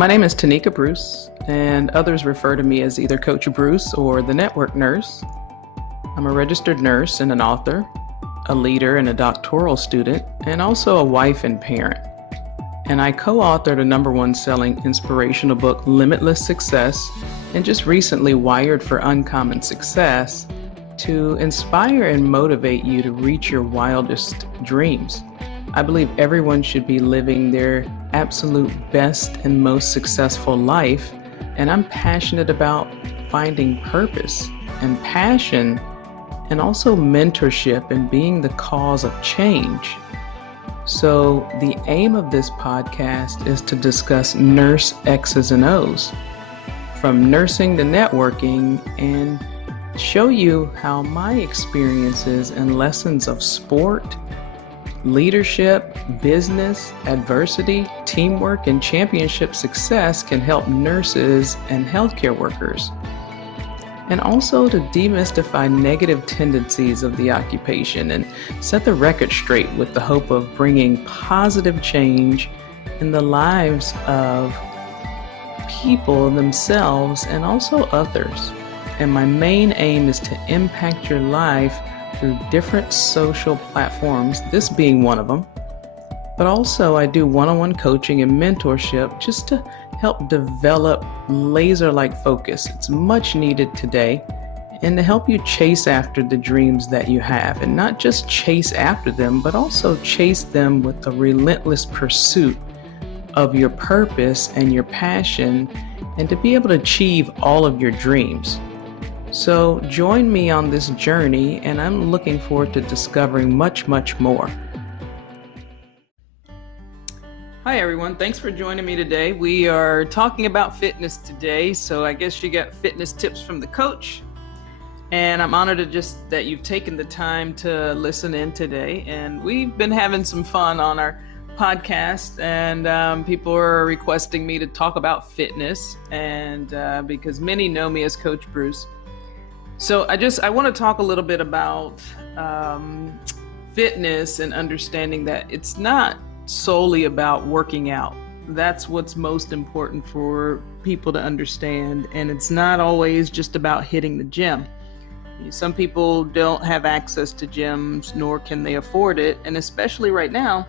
My name is Tonika Bruce, and others refer to me as either Coach Bruce or the Network Nurse. I'm a registered nurse and an author, a leader and a doctoral student, and also a wife and parent. And I co-authored a #1 selling inspirational book, Limitless Success, and just recently Wired for Uncommon Success, to inspire and motivate you to reach your wildest dreams. I believe everyone should be living their absolute best and most successful life, and I'm passionate about finding purpose and passion and also mentorship and being the cause of change. So the aim of this podcast is to discuss nurse X's and O's, from nursing to networking, and show you how my experiences and lessons of sport, leadership, business, adversity, teamwork, and championship success can help nurses and healthcare workers. And also to demystify negative tendencies of the occupation and set the record straight with the hope of bringing positive change in the lives of people themselves and also others. And my main aim is to impact your life through different social platforms, this being one of them. But also I do one-on-one coaching and mentorship just to help develop laser-like focus. It's much needed today, and to help you chase after the dreams that you have, and not just chase after them, but also chase them with a relentless pursuit of your purpose and your passion, and to be able to achieve all of your dreams. So join me on this journey, and I'm looking forward to discovering much, much more. Hi everyone, thanks for joining me today. We are talking about fitness today, so I guess you got fitness tips from the coach. And I'm honored that you've taken the time to listen in today. And we've been having some fun on our podcast, and people are requesting me to talk about fitness, and because many know me as Coach Bruce. So I want to talk a little bit about fitness and understanding that it's not solely about working out. That's what's most important for people to understand. And it's not always just about hitting the gym. Some people don't have access to gyms, nor can they afford it. And especially right now,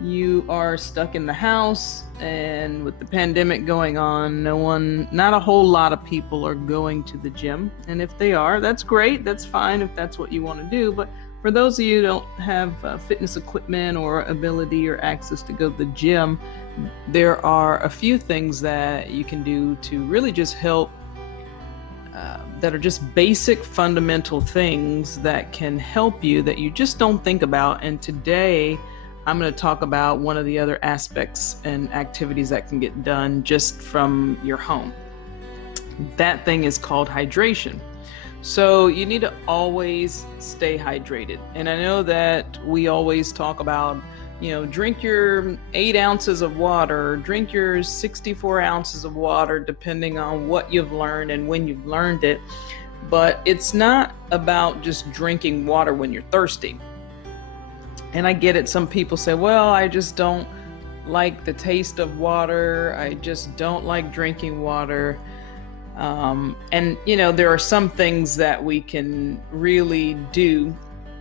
you are stuck in the house, and with the pandemic going on, not a whole lot of people are going to the gym. And if they are, that's great. That's fine if that's what you want to do. But for those of you who don't have fitness equipment or ability or access to go to the gym, there are a few things that you can do to really just help, that are just basic fundamental things that can help you that you just don't think about. And today, I'm going to talk about one of the other aspects and activities that can get done just from your home. That thing is called hydration. So you need to always stay hydrated. And I know that we always talk about, drink your 8 ounces of water, drink your 64 ounces of water, depending on what you've learned and when you've learned it. But it's not about just drinking water when you're thirsty. And I get it. Some people say, well, I just don't like the taste of water. I just don't like drinking water. And there are some things that we can really do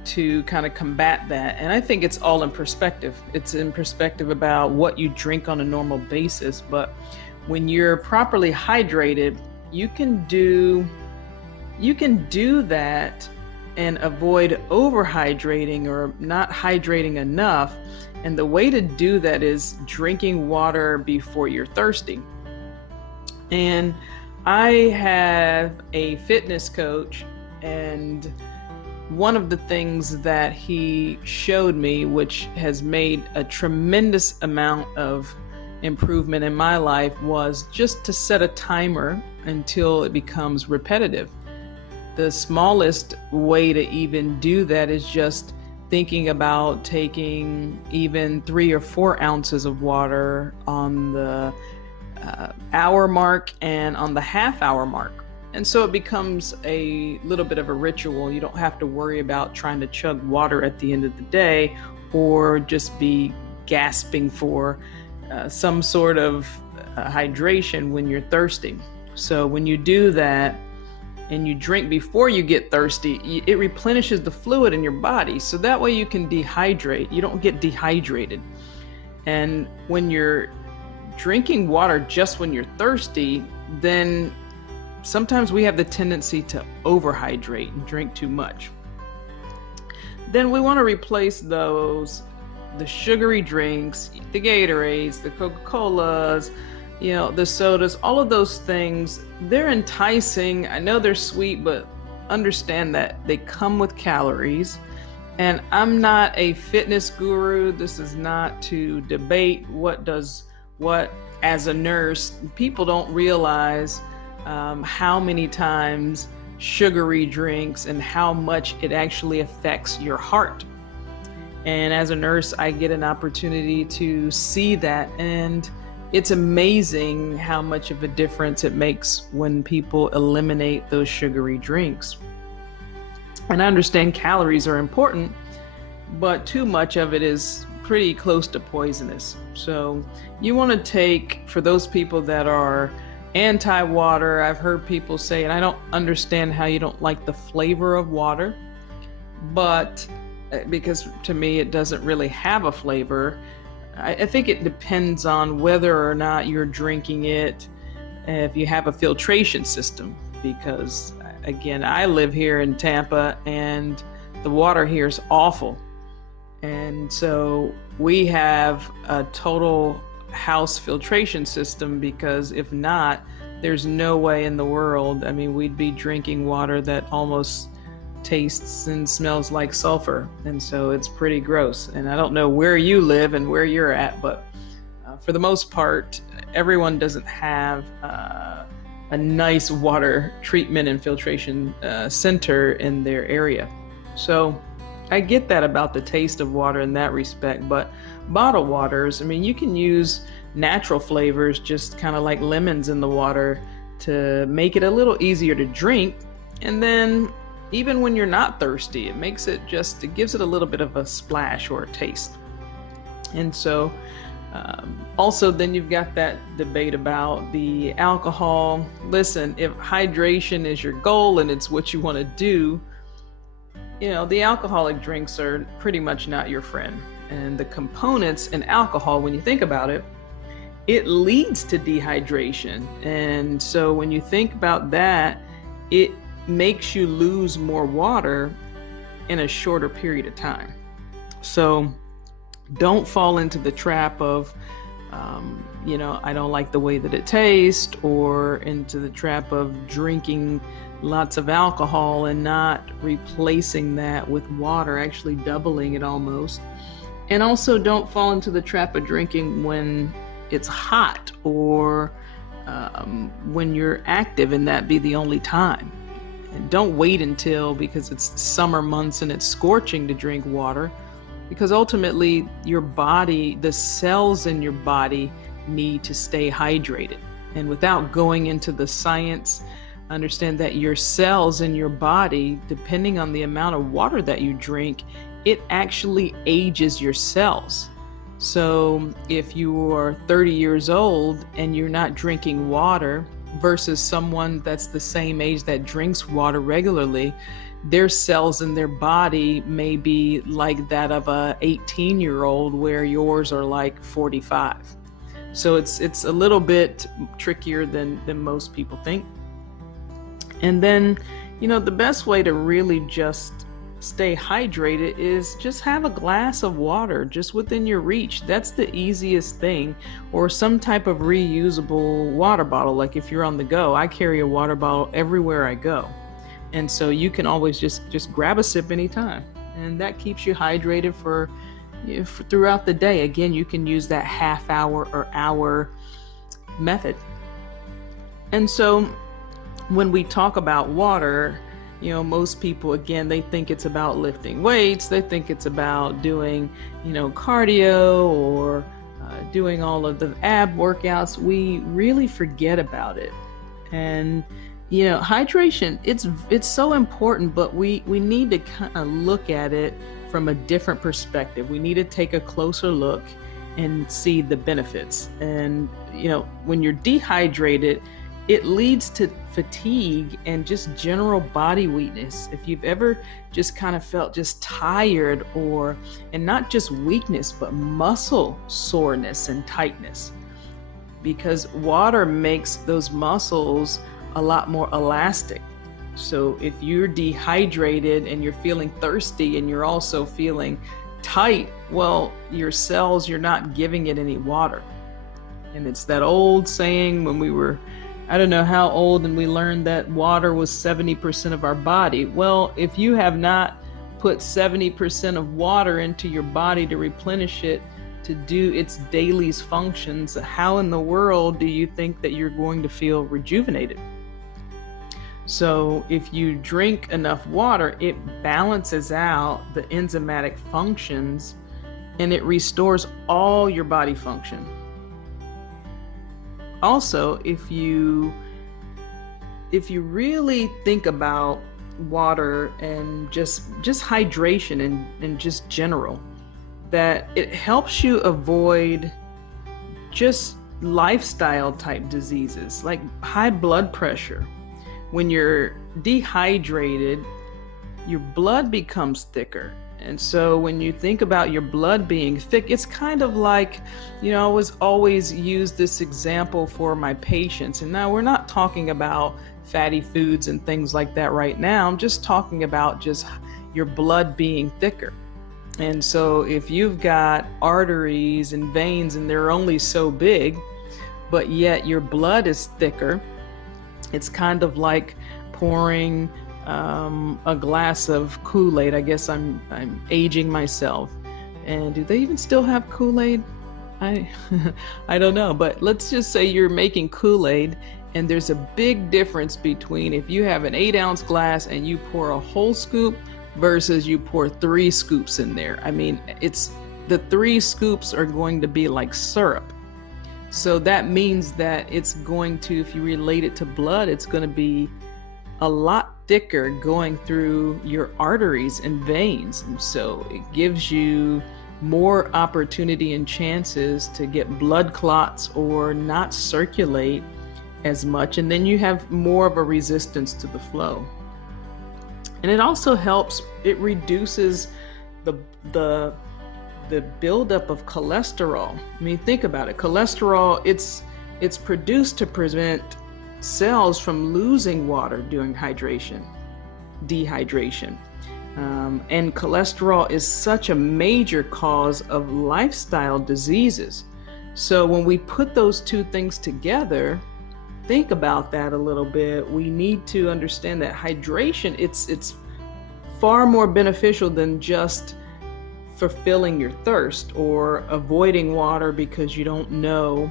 to kind of combat that. And I think it's all in perspective. It's in perspective about what you drink on a normal basis. But when you're properly hydrated, you can do that and avoid overhydrating or not hydrating enough. And the way to do that is drinking water before you're thirsty. And I have a fitness coach, and one of the things that he showed me, which has made a tremendous amount of improvement in my life, was just to set a timer until it becomes repetitive. The smallest way to even do that is just thinking about taking even 3 or 4 ounces of water on the hour mark and on the half hour mark. And so it becomes a little bit of a ritual. You don't have to worry about trying to chug water at the end of the day or just be gasping for some sort of hydration when you're thirsty. So when you do that and you drink before you get thirsty, it replenishes the fluid in your body. So that way you can dehydrate. You don't get dehydrated. And when you're drinking water just when you're thirsty, then sometimes we have the tendency to overhydrate and drink too much. Then we want to replace the sugary drinks, the Gatorades, the Coca-Colas, the sodas, all of those things. They're enticing. I know they're sweet, but understand that they come with calories. And I'm not a fitness guru. This is not to debate what does what. As a nurse, people don't realize how many times sugary drinks and how much it actually affects your heart. And as a nurse, I get an opportunity to see that, and it's amazing how much of a difference it makes when people eliminate those sugary drinks. And I understand calories are important, but too much of it is pretty close to poisonous. So you want to take, for those people that are anti-water, I've heard people say, and I don't understand how you don't like the flavor of water, but because to me it doesn't really have a flavor. I think it depends on whether or not you're drinking it, if you have a filtration system, because again, I live here in Tampa and the water here is awful. And so we have a total house filtration system, because if not, there's no way in the world. I mean, we'd be drinking water that almost tastes and smells like sulfur. And so it's pretty gross. And I don't know where you live and where you're at, but for the most part, everyone doesn't have a nice water treatment and filtration center in their area. So I get that about the taste of water in that respect, but bottled waters, I mean, you can use natural flavors, just kind of like lemons in the water, to make it a little easier to drink. And then even when you're not thirsty, it gives it a little bit of a splash or a taste. And so also then you've got that debate about the alcohol. Listen, if hydration is your goal and it's what you want to do, the alcoholic drinks are pretty much not your friend. And the components in alcohol, when you think about it, it leads to dehydration. And so when you think about that, it makes you lose more water in a shorter period of time. So don't fall into the trap of, I don't like the way that it tastes, or into the trap of drinking lots of alcohol and not replacing that with water, actually doubling it almost. And also don't fall into the trap of drinking when it's hot, or when you're active, and that be the only time. And don't wait until, because it's summer months and it's scorching, to drink water, because ultimately your body, the cells in your body, need to stay hydrated. And without going into the science, understand that your cells in your body, depending on the amount of water that you drink, it actually ages your cells. So if you are 30 years old and you're not drinking water versus someone that's the same age that drinks water regularly, their cells in their body may be like that of a 18-year-old, where yours are like 45. So it's a little bit trickier than most people think. And then, the best way to really just stay hydrated is just have a glass of water just within your reach. That's the easiest thing. Or some type of reusable water bottle. Like if you're on the go, I carry a water bottle everywhere I go. And so you can always just grab a sip anytime. And that keeps you hydrated for throughout the day. Again, you can use that half hour or hour method. And so when we talk about water, most people, again, they think it's about lifting weights. They think it's about doing, cardio, or doing all of the ab workouts. We really forget about it. And, hydration, it's so important, but we need to kind of look at it from a different perspective. We need to take a closer look and see the benefits. And, when you're dehydrated, it leads to fatigue and just general body weakness. If you've ever just kind of felt just tired, and not just weakness, but muscle soreness and tightness, because water makes those muscles a lot more elastic. So if you're dehydrated and you're feeling thirsty and you're also feeling tight, well, your cells, you're not giving it any water. And it's that old saying when we were, I don't know how old, and we learned that water was 70% of our body. Well, if you have not put 70% of water into your body to replenish it, to do its daily functions, how in the world do you think that you're going to feel rejuvenated? So if you drink enough water, it balances out the enzymatic functions and it restores all your body function. Also, if you really think about water and just hydration and just general, that it helps you avoid just lifestyle type diseases like high blood pressure. When you're dehydrated, your blood becomes thicker. And so when you think about your blood being thick, it's kind of like, I always use this example for my patients. And now we're not talking about fatty foods and things like that right now. I'm just talking about just your blood being thicker. And so if you've got arteries and veins and they're only so big, but yet your blood is thicker, it's kind of like pouring a glass of Kool-Aid. I guess I'm aging myself. And do they even still have Kool-Aid? I don't know. But let's just say you're making Kool-Aid, and there's a big difference between if you have an 8-ounce glass and you pour a whole scoop versus you pour 3 scoops in there. I mean, it's the 3 scoops are going to be like syrup. So that means that it's going to, if you relate it to blood, it's going to be a lot thicker going through your arteries and veins. And so it gives you more opportunity and chances to get blood clots or not circulate as much. And then you have more of a resistance to the flow. And it also helps, it reduces the buildup of cholesterol. I mean, think about it. Cholesterol, it's produced to prevent cells from losing water during dehydration. And cholesterol is such a major cause of lifestyle diseases. So when we put those two things together, think about that a little bit. We need to understand that hydration, it's far more beneficial than just fulfilling your thirst or avoiding water because you don't know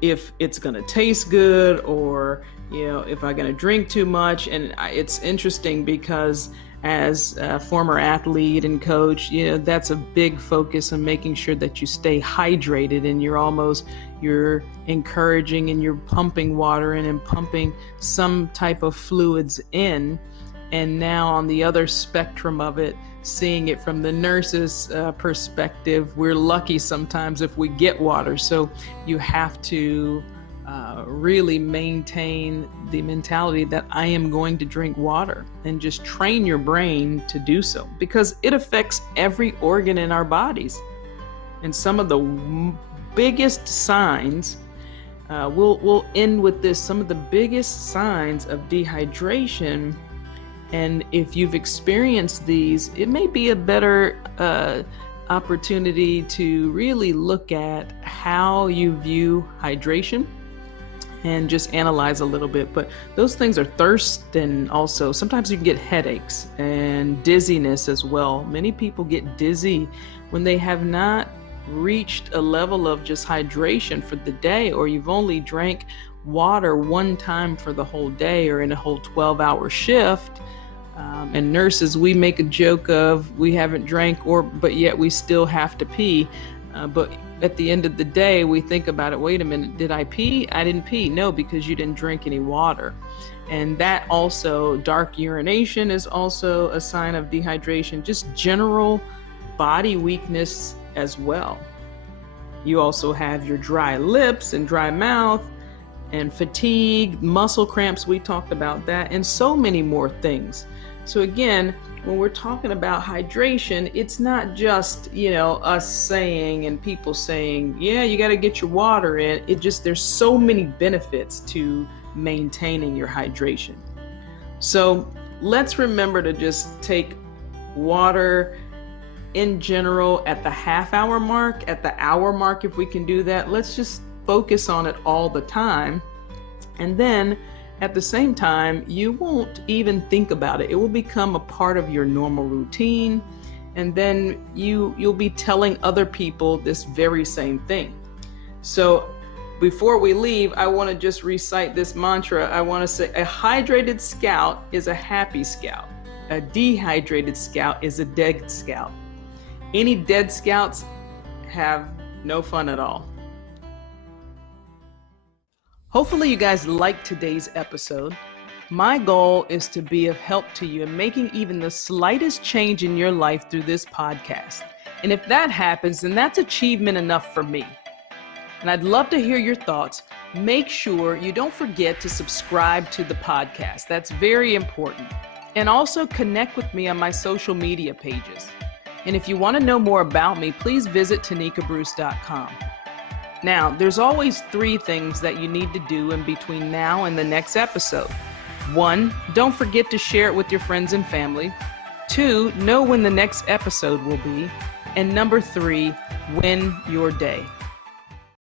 if it's going to taste good or if I'm going to drink too much. And it's interesting because as a former athlete and coach, that's a big focus on making sure that you stay hydrated, and you're encouraging and you're pumping water in and pumping some type of fluids in. And now on the other spectrum of it, seeing it from the nurse's perspective, we're lucky sometimes if we get water. So you have to really maintain the mentality that I am going to drink water, and just train your brain to do so, because it affects every organ in our bodies. And some of the biggest signs, we'll end with this, some of the biggest signs of dehydration. And if you've experienced these, it may be a better opportunity to really look at how you view hydration and just analyze a little bit. But those things are thirst, and also sometimes you can get headaches and dizziness as well. Many people get dizzy when they have not reached a level of just hydration for the day, or you've only drank water one time for the whole day or in a whole 12-hour shift. And nurses, we make a joke of we haven't drank, but yet we still have to pee. But at the end of the day, we think about it. Wait a minute, did I pee? I didn't pee. No, because you didn't drink any water. And that also, dark urination is also a sign of dehydration, just general body weakness as well. You also have your dry lips and dry mouth and fatigue, muscle cramps, we talked about that, and so many more things. So again, when we're talking about hydration, it's not just, us saying and people saying, yeah, you got to get your water in. There's so many benefits to maintaining your hydration. So let's remember to just take water in general at the half-hour mark, at the hour mark, if we can do that. Let's just focus on it all the time. And then at the same time, you won't even think about it. It will become a part of your normal routine. And then you'll be telling other people this very same thing. So before we leave, I want to just recite this mantra. I want to say, a hydrated scout is a happy scout. A dehydrated scout is a dead scout. Any dead scouts have no fun at all. Hopefully you guys liked today's episode. My goal is to be of help to you in making even the slightest change in your life through this podcast. And if that happens, then that's achievement enough for me. And I'd love to hear your thoughts. Make sure you don't forget to subscribe to the podcast. That's very important. And also connect with me on my social media pages. And if you want to know more about me, please visit tonikabruce.com. Now, there's always 3 things that you need to do in between now and the next episode. 1, don't forget to share it with your friends and family. 2, know when the next episode will be. And number 3, win your day.